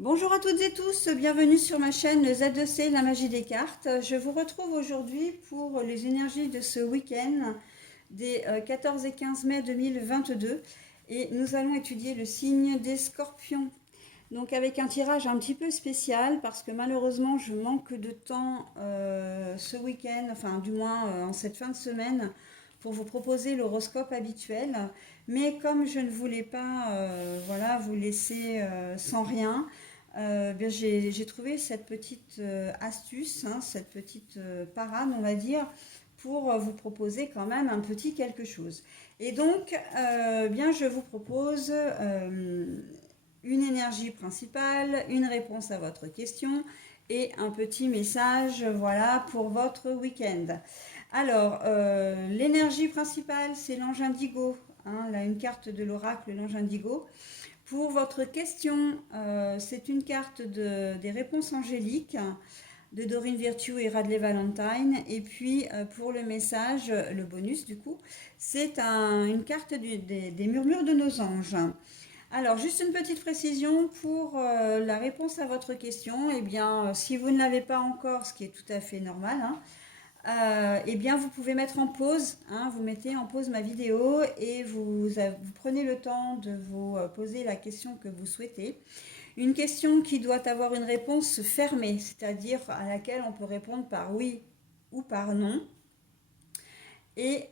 Bonjour à toutes et tous, bienvenue sur ma chaîne Z2C, la magie des cartes. Je vous retrouve aujourd'hui pour les énergies de ce week-end des 14 et 15 mai 2022 et nous allons étudier le signe des scorpions. Donc avec un tirage un petit peu spécial parce que malheureusement je manque de temps ce week-end, enfin du moins en cette fin de semaine pour vous proposer l'horoscope habituel. Mais comme je ne voulais pas voilà, vous laisser sans rien, bien, j'ai trouvé cette petite astuce, hein, cette petite parade, on va dire, pour vous proposer quand même un petit quelque chose. Et donc, bien, je vous propose une énergie principale, une réponse à votre question et un petit message, voilà, pour votre week-end. Alors, l'énergie principale, c'est l'ange indigo. Hein, là, une carte de l'oracle, l'ange indigo. Pour votre question, c'est une carte des réponses angéliques de Dorine Virtue et Radley Valentine. Et puis pour le message, le bonus du coup, c'est une carte des murmures de nos anges. Alors, juste une petite précision pour la réponse à votre question. Eh bien, si vous ne l'avez pas encore, ce qui est tout à fait normal, hein, eh bien, vous pouvez mettre en pause, hein, vous mettez en pause ma vidéo et vous prenez le temps de vous poser la question que vous souhaitez. Une question qui doit avoir une réponse fermée, c'est-à-dire à laquelle on peut répondre par oui ou par non. Et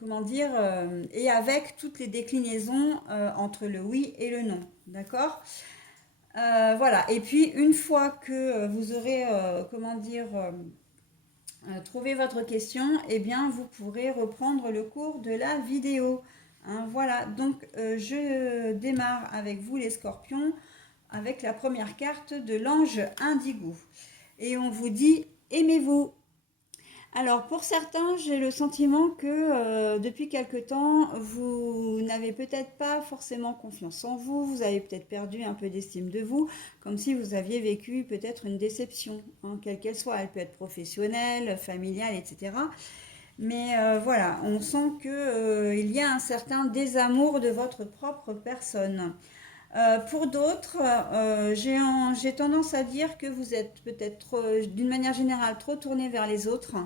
comment dire, et avec toutes les déclinaisons entre le oui et le non, d'accord. Voilà, et puis une fois que vous aurez, comment dire, trouvé votre question, eh bien vous pourrez reprendre le cours de la vidéo. Hein, voilà, donc je démarre avec vous les scorpions, avec la première carte de l'ange indigo. Et on vous dit, aimez-vous. Alors pour certains, j'ai le sentiment que depuis quelque temps, vous n'avez peut-être pas forcément confiance en vous, vous avez peut-être perdu un peu d'estime de vous, comme si vous aviez vécu peut-être une déception, hein, quelle qu'elle soit, elle peut être professionnelle, familiale, etc. Mais voilà, on sent qu'il y a un certain désamour de votre propre personne. Pour d'autres, j'ai tendance à dire que vous êtes peut-être d'une manière générale trop tourné vers les autres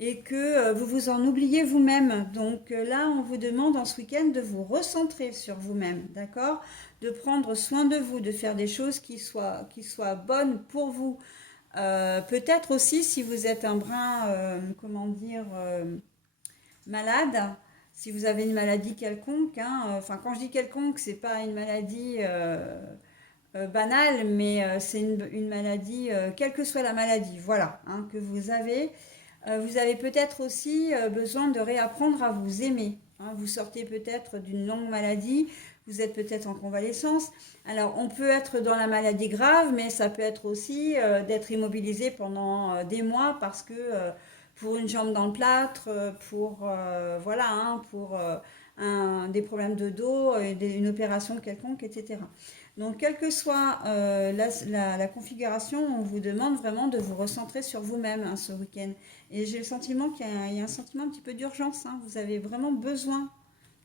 et que vous vous en oubliez vous-même. Donc là, on vous demande en ce week-end de vous recentrer sur vous-même, d'accord? De prendre soin de vous, de faire des choses qui soient bonnes pour vous. Peut-être aussi si vous êtes un brin, comment dire, malade, si vous avez une maladie quelconque, hein, enfin quand je dis quelconque, c'est pas une maladie banale, mais c'est une maladie, quelle que soit la maladie, voilà, hein, que vous avez peut-être aussi besoin de réapprendre à vous aimer. Hein. Vous sortez peut-être d'une longue maladie, vous êtes peut-être en convalescence. Alors, on peut être dans la maladie grave, mais ça peut être aussi d'être immobilisé pendant des mois parce que pour une jambe dans le plâtre, pour voilà, hein, pour des problèmes de dos, une opération quelconque, etc. Donc, quelle que soit la configuration, on vous demande vraiment de vous recentrer sur vous-même hein, ce week-end. Et j'ai le sentiment qu'il y a un sentiment un petit peu d'urgence. Hein. Vous avez vraiment besoin.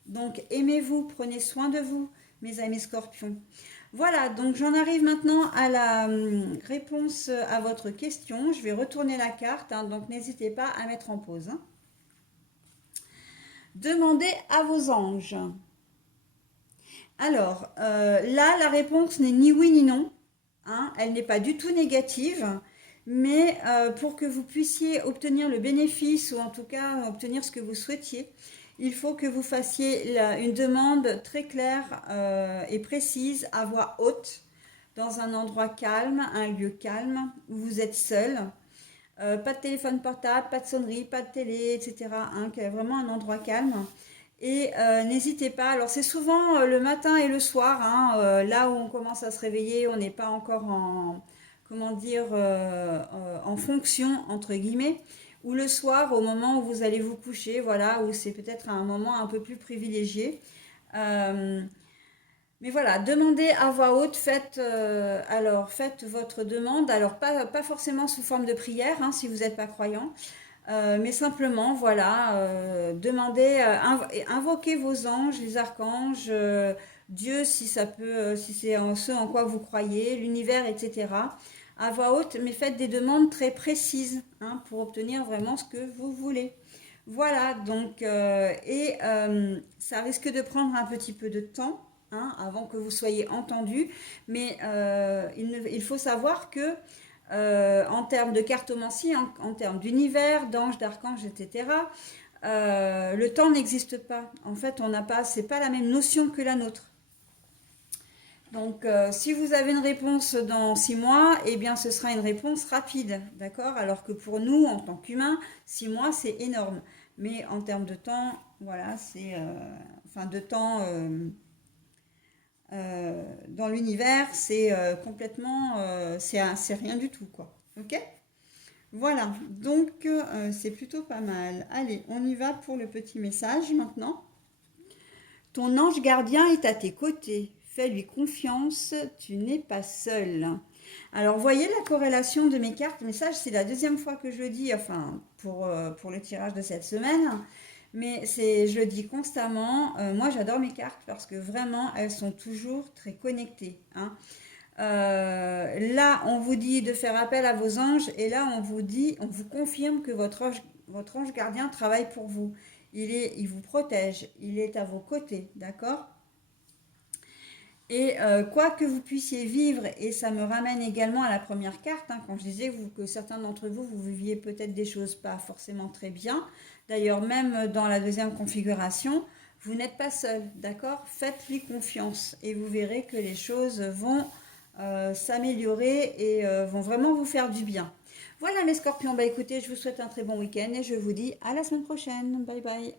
Donc, aimez-vous, prenez soin de vous, mes amis scorpions. Voilà, donc j'en arrive maintenant à la réponse à votre question. Je vais retourner la carte, hein, donc n'hésitez pas à mettre en pause. Hein. Demandez à vos anges. Alors, là, la réponse n'est ni oui ni non. Hein, elle n'est pas du tout négative, mais pour que vous puissiez obtenir le bénéfice ou en tout cas obtenir ce que vous souhaitiez, il faut que vous fassiez une demande très claire et précise à voix haute, dans un endroit calme, un lieu calme, où vous êtes seul. Pas de téléphone portable, pas de sonnerie, pas de télé, etc. Hein, vraiment un endroit calme. Et n'hésitez pas, alors c'est souvent le matin et le soir, hein, là où on commence à se réveiller, on n'est pas encore en, comment dire, en fonction, entre guillemets, ou le soir, au moment où vous allez vous coucher, voilà, où c'est peut-être un moment un peu plus privilégié. Euh, mais voilà, demandez à voix haute, faites votre demande, alors pas forcément sous forme de prière, hein, si vous n'êtes pas croyant, mais simplement, voilà, demandez, invoquez vos anges, les archanges, Dieu si ça peut, si c'est en ce en quoi vous croyez, l'univers, etc. À voix haute, mais faites des demandes très précises hein, pour obtenir vraiment ce que vous voulez. Voilà, donc, ça risque de prendre un petit peu de temps hein, avant que vous soyez entendu, mais il faut savoir que en termes de cartomancie, en termes d'univers, d'anges, d'archanges, etc., le temps n'existe pas. En fait, on n'a pas, c'est pas la même notion que la nôtre. Donc, si vous avez une réponse dans 6 mois, eh bien, ce sera une réponse rapide, d'accord? Alors que pour nous, en tant qu'humains, 6 mois, c'est énorme. Mais en termes de temps, voilà, c'est, enfin, de temps dans l'univers, c'est complètement, c'est rien du tout, quoi. Ok? Voilà, donc c'est plutôt pas mal. Allez, on y va pour le petit message maintenant. Ton ange gardien est à tes côtés. Fais-lui confiance, tu n'es pas seul. Alors, voyez la corrélation de mes cartes. Mais ça, c'est la deuxième fois que je le dis, enfin, pour le tirage de cette semaine. Mais je le dis constamment. Moi, j'adore mes cartes parce que vraiment, elles sont toujours très connectées. Hein. Là, on vous dit de faire appel à vos anges. Et là, on vous confirme que votre ange gardien travaille pour vous. Il vous protège, il est à vos côtés, d'accord? Et quoi que vous puissiez vivre, et ça me ramène également à la première carte, hein, quand je disais que certains d'entre vous, vous viviez peut-être des choses pas forcément très bien. D'ailleurs, même dans la deuxième configuration, vous n'êtes pas seul, d'accord? Faites-lui confiance et vous verrez que les choses vont s'améliorer et vont vraiment vous faire du bien. Voilà les scorpions, bah écoutez, je vous souhaite un très bon week-end et je vous dis à la semaine prochaine. Bye bye.